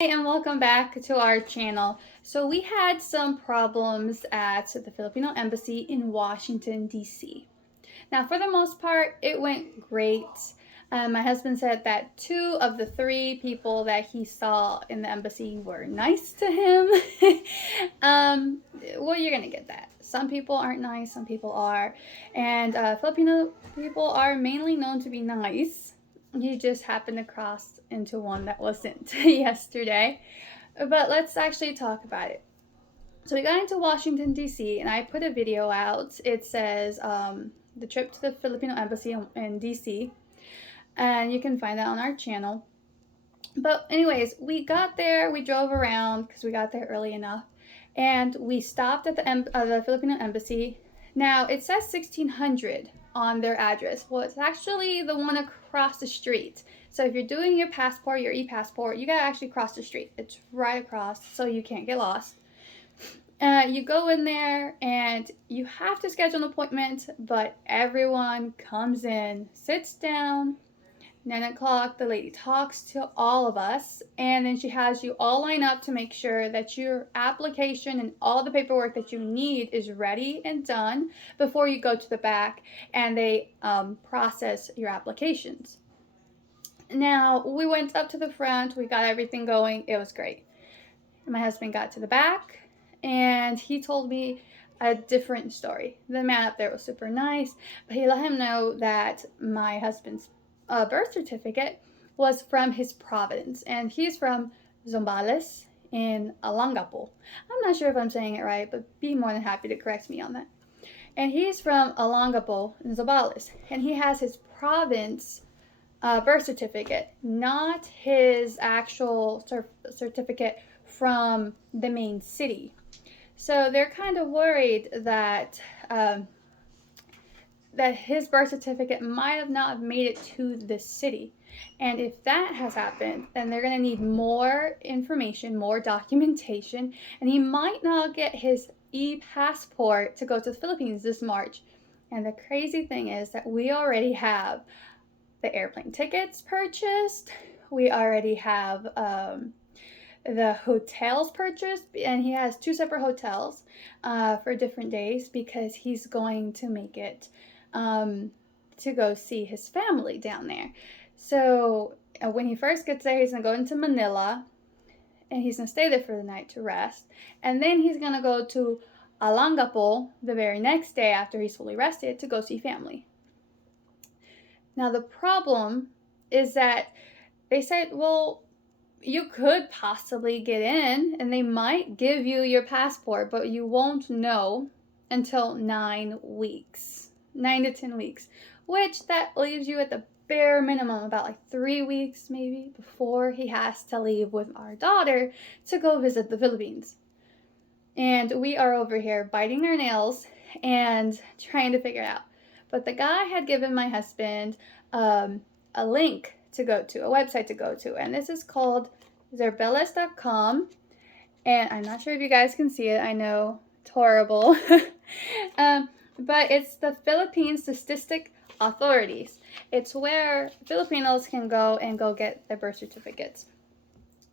Hey, and welcome back to our channel. So we had some problems at the Filipino embassy in Washington D.C. Now, for the most part, it went great. My husband said that 2 of the 3 people that he saw in the embassy were nice to him. um, well, you're gonna get that. Some people aren't nice, some people are, and Filipino people are mainly known to be nice. You just happened to cross into one that wasn't yesterday. But let's actually talk about it. So we got into Washington, D.C., and I put a video out. It says the trip to the Filipino embassy in D.C., and you can find that on our channel. But, anyways, we got there, we drove around because we got there early enough, and we stopped at the Filipino embassy. Now, it says 1600 on their address. Well, it's actually the one across the street. So if you're doing your passport, your e-passport, you gotta actually cross the street. It's right across, so you can't get lost. You go in there and you have to schedule an appointment, but everyone comes in, sits down. 9 o'clock, the lady talks to all of us, and then she has you all line up to make sure that your application and all the paperwork that you need is ready and done before you go to the back and they process your applications. Now, we went up to the front, we got everything going, it was great. My husband got to the back, and he told me a different story. The man up there was super nice, but he let him know that my husband's birth certificate was from his province, and he's from Zambales in Alangapo. I'm not sure if I'm saying it right, but be more than happy to correct me on that. And he's from Alangapo in Zambales, and he has his province birth certificate, not his actual certificate from the main city. So they're kind of worried that that his birth certificate might have not made it to the city. And if that has happened, then they're going to need more information, more documentation, and he might not get his e-passport to go to the Philippines this March. And the crazy thing is that we already have the airplane tickets purchased. We already have the hotels purchased, and he has 2 separate hotels for different days because he's going to make it to go see his family down there. So when he first gets there, he's going to go into Manila, and he's going to stay there for the night to rest. And then he's going to go to Alangapo the very next day after he's fully rested to go see family. Now, the problem is that they said, well, you could possibly get in and they might give you your passport, but you won't know until 9 weeks, 9 to 10 weeks, which that leaves you at the bare minimum about like 3 weeks maybe before he has to leave with our daughter to go visit the Philippines. And we are over here biting our nails and trying to figure it out. But the guy had given my husband a link to go to, a website to go to, and this is called zerbeles.com. And I'm not sure if you guys can see it. I know it's horrible. But it's the Philippine Statistic Authorities. It's where Filipinos can go and go get their birth certificates.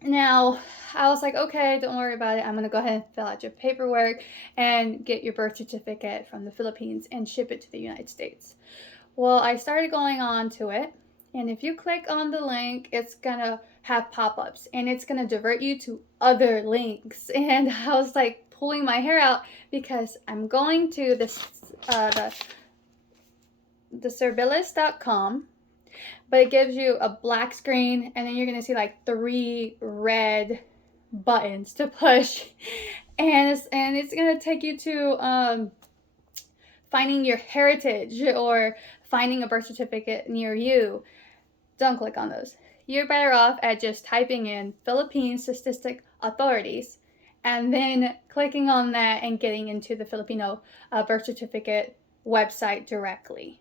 Now, I was like, okay, don't worry about it. I'm going to go ahead and fill out your paperwork and get your birth certificate from the Philippines and ship it to the United States. Well, I started going on to it, and if you click on the link, it's going to have pop-ups, and it's going to divert you to other links. And I was like pulling my hair out because I'm going to the cerbilis.com, but it gives you a black screen, and then you're going to see like 3 red buttons to push, and it's going to take you to finding your heritage or finding a birth certificate near you. Don't click on those. You're better off at just typing in Philippine Statistic Authorities and then clicking on that and getting into the Filipino birth certificate website directly.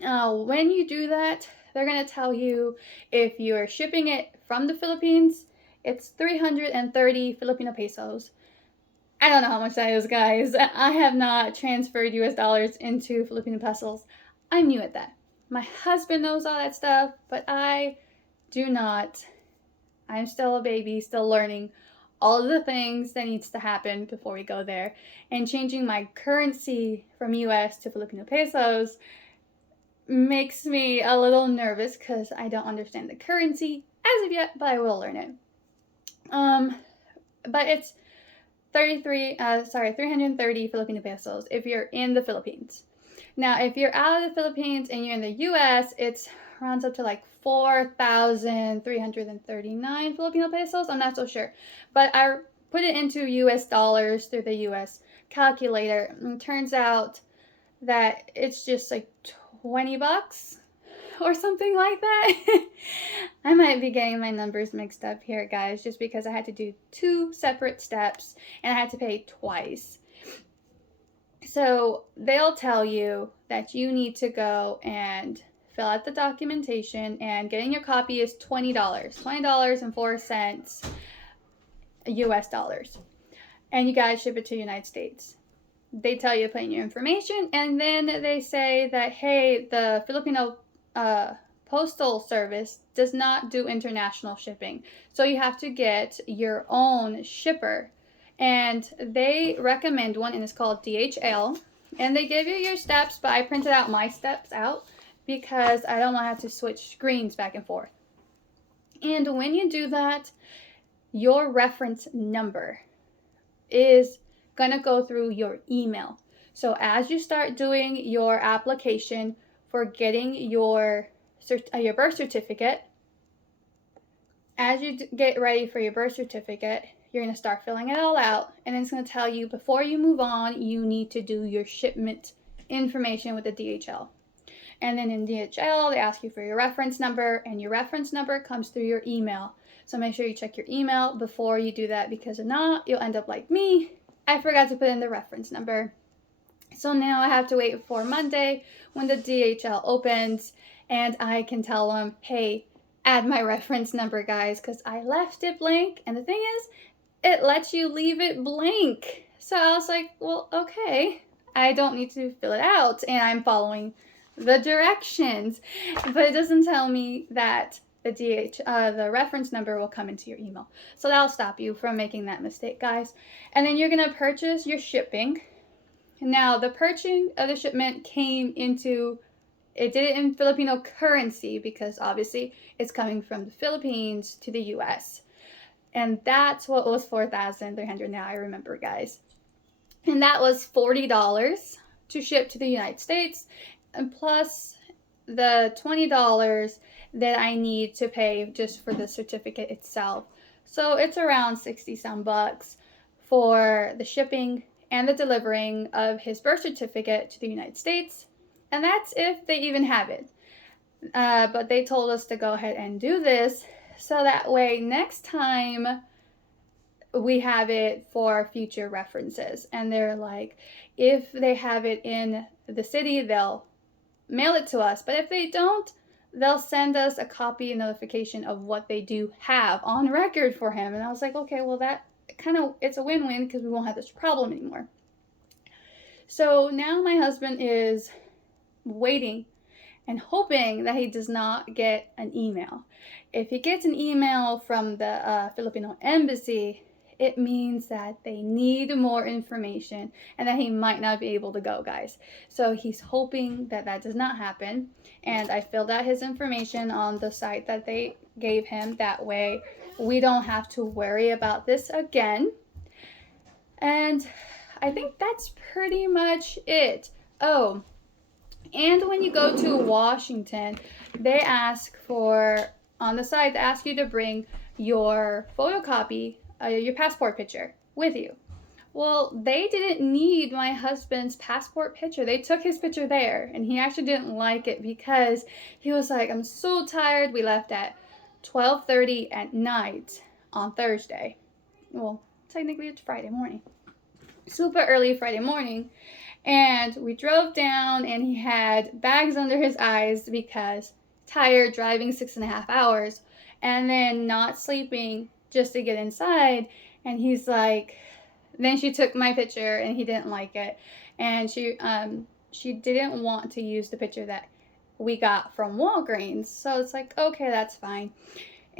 When you do that, they're going to tell you if you're shipping it from the Philippines, it's 330 Filipino pesos. I don't know how much that is, guys. I have not transferred US dollars into Filipino pesos. I'm new at that. My husband knows all that stuff, but I do not. I'm still a baby, still learning all of the things that needs to happen before we go there. And changing my currency from US to Filipino pesos makes me a little nervous because I don't understand the currency as of yet, but I will learn it. But it's 330 Filipino pesos if you're in the Philippines. Now, if you're out of the Philippines and you're in the US, it rounds up to like 4,339 Filipino pesos. I'm not so sure, but I put it into US dollars through the US calculator, and it turns out that it's just like $20 or something like that. I might be getting my numbers mixed up here, guys, just because I had to do 2 separate steps and I had to pay twice. So they'll tell you that you need to go and fill out the documentation, and getting your copy is $20, $20.04 US dollars. And you gotta ship it to the United States. They tell you to put in your information, and then they say that, hey, the Filipino Postal Service does not do international shipping. So you have to get your own shipper. And they recommend one, and it's called DHL. And they give you your steps, but I printed out my steps out because I don't want to have to switch screens back and forth. And when you do that, your reference number is going to go through your email. So as you start doing your application for getting your birth certificate, as you get ready for your birth certificate, you're going to start filling it all out, and it's going to tell you before you move on, you need to do your shipment information with the DHL. And then in DHL, they ask you for your reference number, and your reference number comes through your email. So make sure you check your email before you do that, because if not, you'll end up like me. I forgot to put in the reference number. So now I have to wait for Monday when the DHL opens, and I can tell them, hey, add my reference number, guys, because I left it blank. And the thing is, it lets you leave it blank. So I was like, well, okay, I don't need to fill it out, and I'm following the directions. But it doesn't tell me that the reference number will come into your email. So that'll stop you from making that mistake, guys. And then you're gonna purchase your shipping. Now, the purchasing of the shipment it did it in Filipino currency because obviously it's coming from the Philippines to the US. And that's what was 4,300 now, I remember, guys. And that was $40 to ship to the United States, and plus the $20 that I need to pay just for the certificate itself. So it's around 60 some bucks for the shipping and the delivering of his birth certificate to the United States. And that's if they even have it. But they told us to go ahead and do this so that way next time we have it for future references. And they're like, if they have it in the city, they'll mail it to us. But if they don't, they'll send us a copy and notification of what they do have on record for him. And I was like, okay, well, that it's a win-win because we won't have this problem anymore. So now my husband is waiting and hoping that he does not get an email. If he gets an email from the Filipino embassy, it means that they need more information and that he might not be able to go, guys. So he's hoping that that does not happen. And I filled out his information on the site that they gave him. That way we don't have to worry about this again. And I think that's pretty much it. Oh, and when you go to Washington, they ask on the side, they ask you to bring your photocopy, your passport picture with you. Well, they didn't need my husband's passport picture. They took his picture there, and he actually didn't like it because he was like, I'm so tired. We left at 12:30 at night on Thursday. Well, technically it's Friday morning. Super early Friday morning. And we drove down, and he had bags under his eyes because tired, driving 6.5 hours, and then not sleeping just to get inside. And he's like, then she took my picture, and he didn't like it. And she didn't want to use the picture that we got from Walgreens. So it's like, okay, that's fine.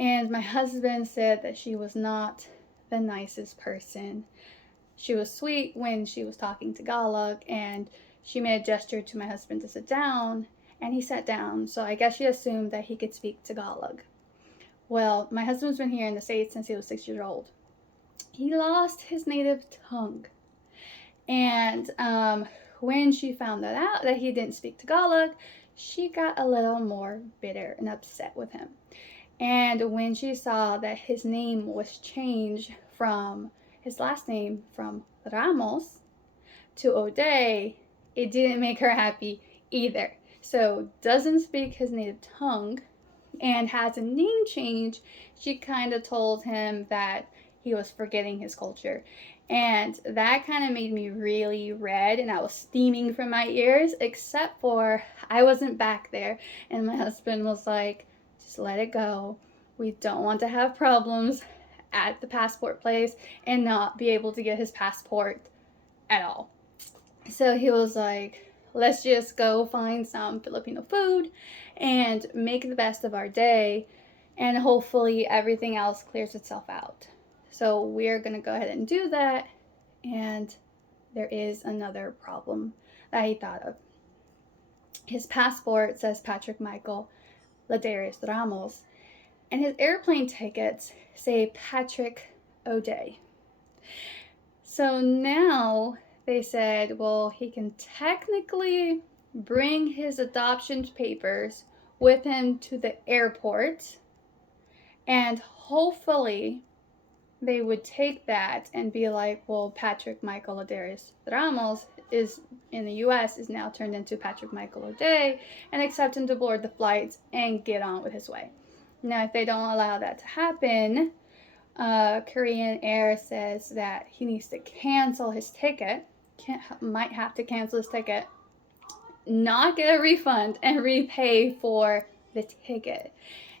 And my husband said that she was not the nicest person. She was sweet when she was talking Tagalog, and she made a gesture to my husband to sit down, and he sat down. So I guess she assumed that he could speak Tagalog. Well, my husband's been here in the States since he was 6 years old. He lost his native tongue. And when she found that out, that he didn't speak Tagalog, she got a little more bitter and upset with him. And when she saw that his name was changed from his last name from Ramos to O'Day, it didn't make her happy either. So doesn't speak his native tongue and has a name change. She kind of told him that he was forgetting his culture. And that kind of made me really red, and I was steaming from my ears, except for I wasn't back there. And my husband was like, just let it go. We don't want to have problems at the passport place and not be able to get his passport at all. So he was like, let's just go find some Filipino food and make the best of our day, and hopefully everything else clears itself out. So we're going to go ahead and do that, and there is another problem that he thought of. His passport says Patrick Michael Ladarius Ramos, and his airplane tickets say Patrick O'Day. So now they said, well, he can technically bring his adoption papers with him to the airport, and hopefully they would take that and be like, well, Patrick Michael Ladarius Ramos is in the US is now turned into Patrick Michael O'Day, and accept him to board the flights and get on with his way. Now, if they don't allow that to happen, Korean Air says that he needs to cancel his ticket, might have to cancel his ticket, not get a refund, and repay for the ticket.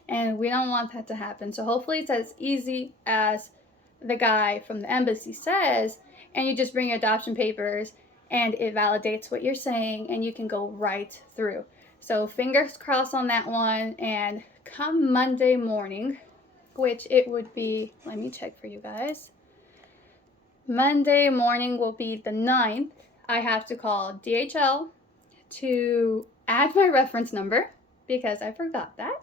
And we don't want that to happen. So hopefully it's as easy as the guy from the embassy says, and you just bring your adoption papers and it validates what you're saying and you can go right through. So fingers crossed on that one. And come Monday morning, which it would be, let me check for you guys. Monday morning will be the 9th. I have to call DHL to add my reference number because I forgot that.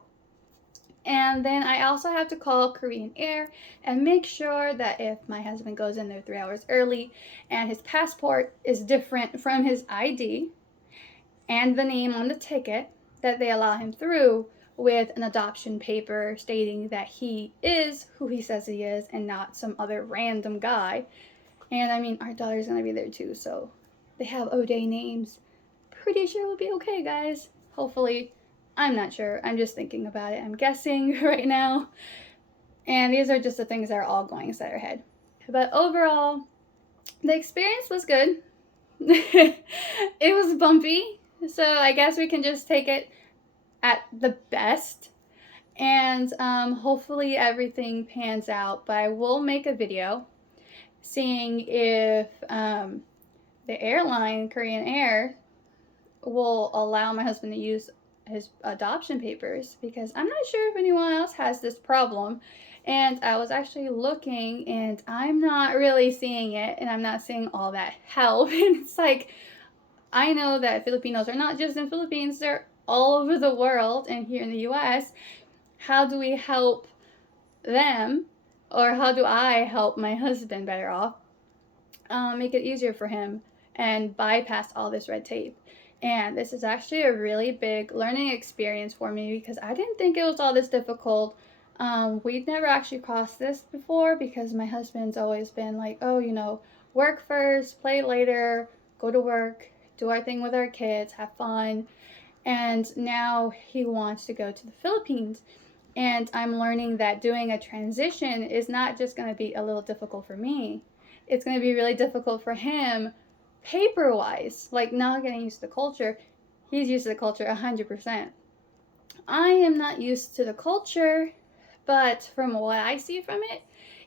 And then I also have to call Korean Air and make sure that if my husband goes in there 3 hours early and his passport is different from his ID and the name on the ticket, that they allow him through with an adoption paper stating that he is who he says he is and not some other random guy. And I mean, our daughter's gonna be there too, so they have O'Day names. Pretty sure we'll be okay, guys. Hopefully. I'm not sure. I'm just thinking about it. I'm guessing right now. And these are just the things that are all going inside our head. But overall, the experience was good. It was bumpy. So I guess we can just take it at the best. And hopefully everything pans out. But I will make a video seeing if the airline, Korean Air, will allow my husband to use his adoption papers, because I'm not sure if anyone else has this problem. And I was actually looking and I'm not really seeing it, and I'm not seeing all that help. And it's like, I know that Filipinos are not just in Philippines, they're all over the world and here in the US. How do we help them, or how do I help my husband better off, make it easier for him and bypass all this red tape? And this is actually a really big learning experience for me because I didn't think it was all this difficult. We'd never actually crossed this before because my husband's always been like, oh, you know, work first, play later, go to work, do our thing with our kids, have fun. And now he wants to go to the Philippines. And I'm learning that doing a transition is not just going to be a little difficult for me. It's going to be really difficult for him paper-wise, like not getting used to the culture. He's used to the culture 100%. I am not used to the culture, but from what I see from it,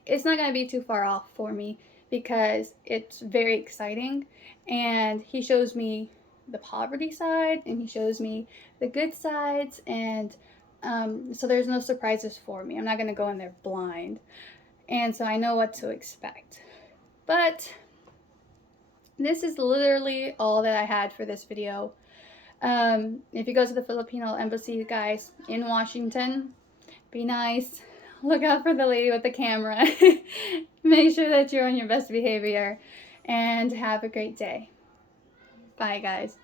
it's not going to be too far off for me because it's very exciting. And he shows me the poverty side and he shows me the good sides, and So there's no surprises for me. I'm not going to go in there blind. And so I know what to expect. But this is literally all that I had for this video. If you go to the Filipino embassy, guys, in Washington, be nice. Look out for the lady with the camera. Make sure that you're on your best behavior. And have a great day. Bye, guys.